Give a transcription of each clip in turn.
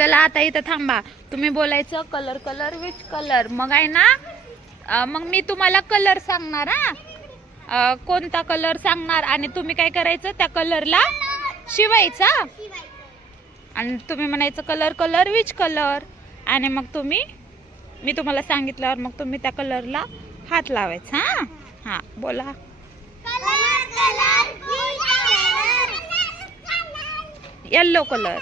चला आता इथं थांबा. तुम्ही बोलायचं कलर कलर विच कलर मग आहे ना मग मी तुम्हाला कलर सांगणार हा? कोणता कलर सांगणार? आणि तुम्ही काय करायचं त्या कलरला शिवायचा आणि तुम्ही म्हणायचं कलर कलर विच कलर आणि मग तुम्ही मी तुम्हाला सांगितल्यावर मग तुम्ही त्या कलरला हात लावायचा हा? हा बोला. येल्लो कलर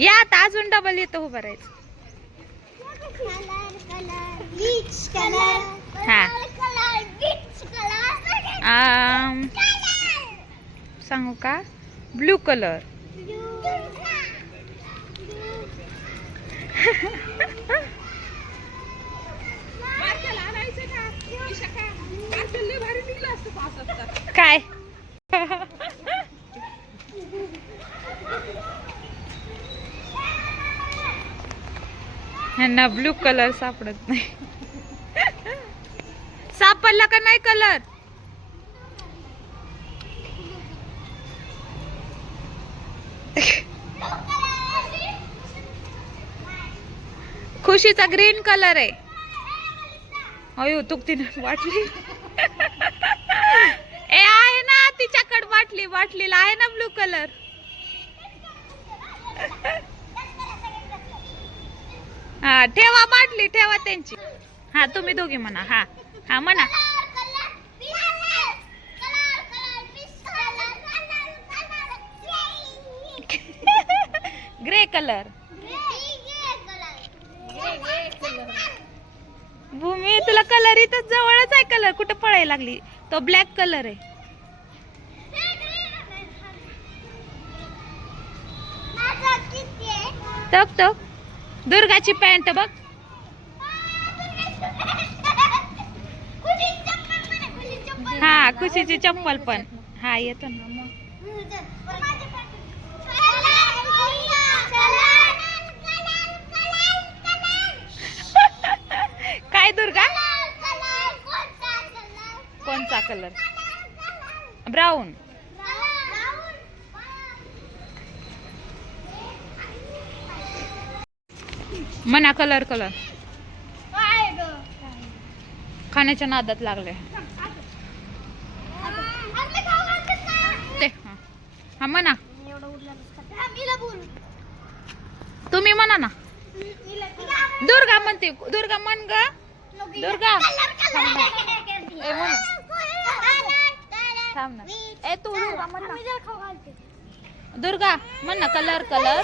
या आता अजून डबल येतो उभं राहायचं. हा. सांगू का? ब्लू कलर ह्यांना ब्लू कलर सापडत नाही. सापडला का नाही कलर? खुशीचा ग्रीन कलर आहे. अयो तुक तिने वाटली. ए आहे ना तिच्याकडे वाटली वाटलीला आहे ना ब्लू कलर? हा ठेवा बाटली ठेवा त्यांची. हा तुम्ही दोघी म्हणा हा हा म्हणा. Grey colour. भूमी तुला कलर इथं जवळच आहे कलर. कुठं पळायला लागली? तो ब्लॅक कलर आहे? टक टक. दुर्गाची पॅन्ट बघ. हा खुशीची चप्पल पण. हा येतो ना मग. काय दुर्गा? Colour brown. म्हणा कलर कलर खाण्याच्या नादात लागले. ते हा. म्हणा. तुम्ही म्हणा ना. दुर्गा म्हणते दुर्गा म्हण ग. दुर्गा. थांब ना. ए तू दुर्गा म्हण. ना दुर्गा म्हण ना कलर कलर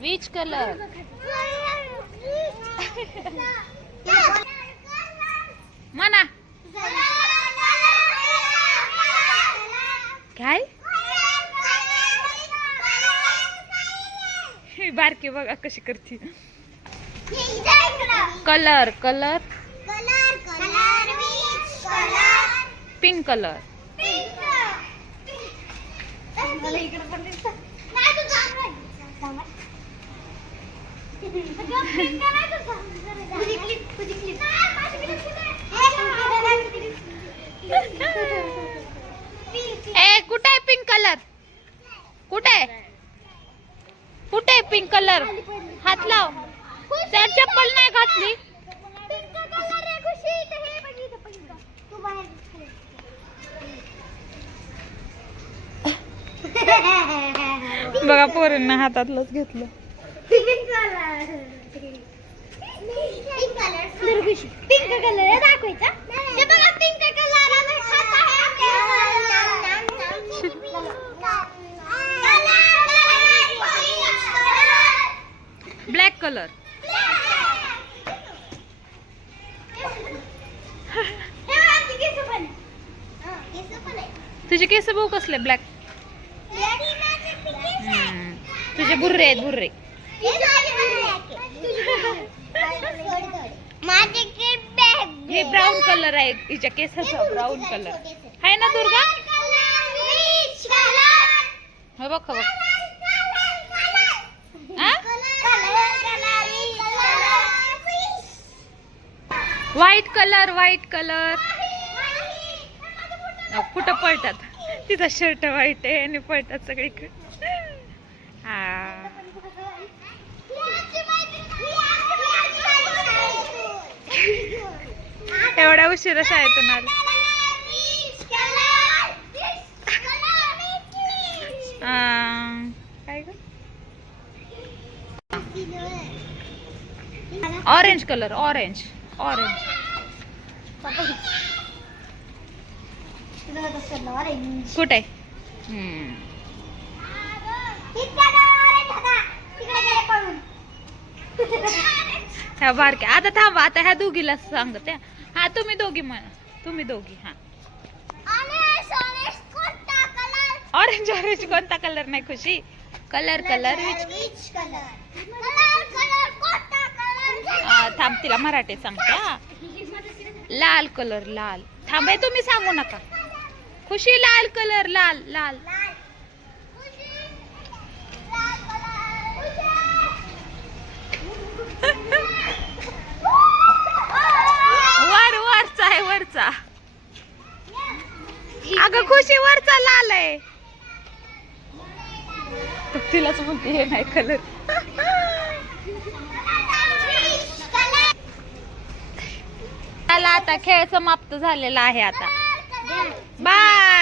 विच कलर म्हणा काय बारके बारकी बघा कशी करते. कलर कलर पिंक कलर ए कुठे आहे पिंक कलर कुठे आहे? कुठे आहे पिंक कलर हात लाव. त्या चप्पल नाही घातली. बघा पोरींना हातातलंच घेतलं. पिंक कलर दाखवायचा. ते बघा पिंक कलर ब्लॅक कलर तुझे केस बघू कसले? ब्लॅक तुझे बुर्रे आहेत बुर्रे. हे ब्राऊन कलर आहे तिच्या केसाचा ब्राऊन कलर आहे ना दुर्गा? हो बघ हो बघ? व्हाईट कलर व्हाईट कलर कुठं पळतात? तिचा शर्ट वाईट आहे आणि पळतात सगळीकडे. हा. एवढ्या उशिरा शाळेतून आले काय ग? ऑरेंज कलर ऑरेंज ऑरेंज कुठे. ह्या बारक्या. आता थांबा आता ह्या दोघीला सांगते. हा तुम्ही दोघी म्हणा तुम्ही दोघी हा. ऑरेंज ऑरेंज कोणता कलर नाही खुशी? कलर कलर विच थांब तिला मराठी सांगते लाल कलर लाल. थांबाय तुम्ही सांगू नका. खुशी लाल कलर लाल लाल. अगं खुशी वरचा लाल आहे तर तिलाच म्हणते हे नाही कलर. चला आता खेळ समाप्त झालेला आहे आता. बाय.